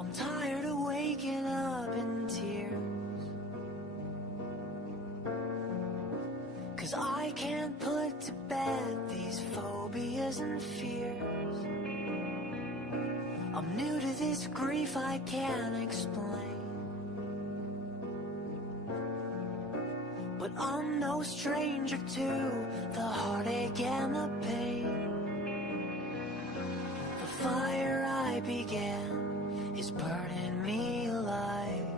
I'm tired of waking up in tears, 'cause I can't put to bed these phobias and fears. I'm new to this grief I can't explain, but I'm no stranger to the heartache and the pain. The fire I began is burning me alive,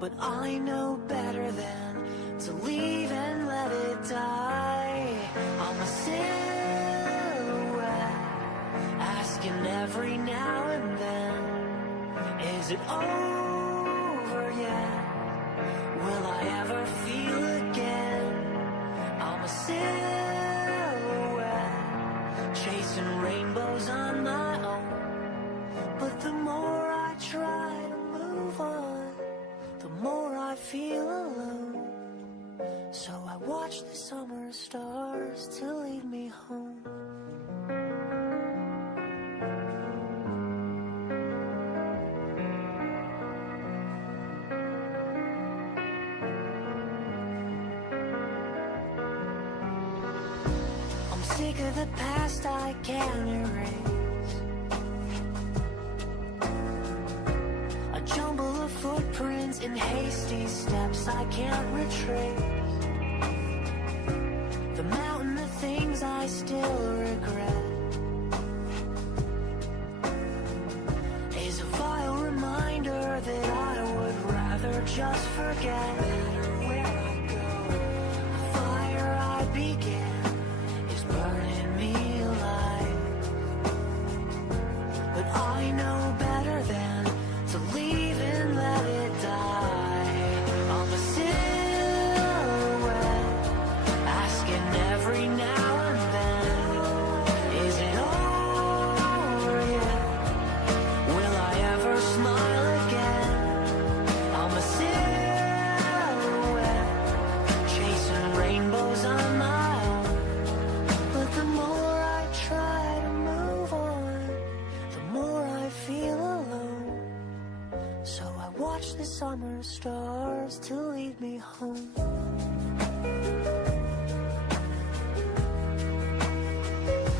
but I know better than to leave and let it die. I'm a silhouette, asking every now and then, is it over yet? Will I ever feel again? I'm a silhouette, chasing rainbows on my own, but the more I try to move on, the more I feel alone. So I watch the summer stars to lead me home. I'm sick of the past I can't erase, a jumble of footprints and hasty steps I can't retrace. The mountain of things I still regret is a vile reminder that I would rather just forget. No matter where I go, the fire I began is burning me alive, but I know better than to leave and let it die. I'm a silhouette, asking every now and then, is it over yet? Will I ever smile again? I'm a silhouette, chasing rainbows on my own, but the more I try to move on, the more I feel alone. So I watch the summer stars to lead me home.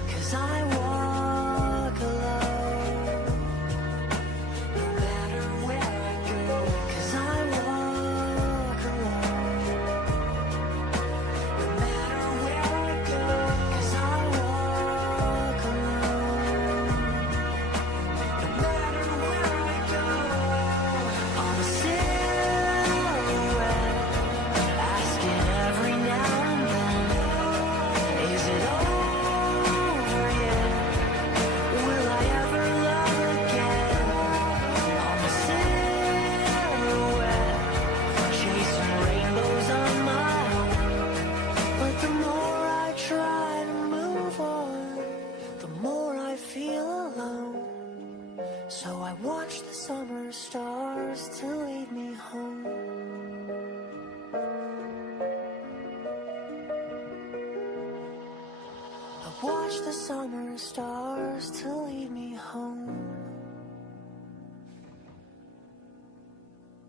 'Cause I walk alone, no matter where I go. 'Cause I walk alone, no matter where I go. 'Cause I walk alone, no matter where I go. I'm a silhouette, asking every now and then, is it over yet? Will I ever love again? I'm a silhouette, chasing rainbows on my own, but the more I try to move on, the more I feel alone. So I watch the summer stars to lead me home. I watch the summer stars to lead me home.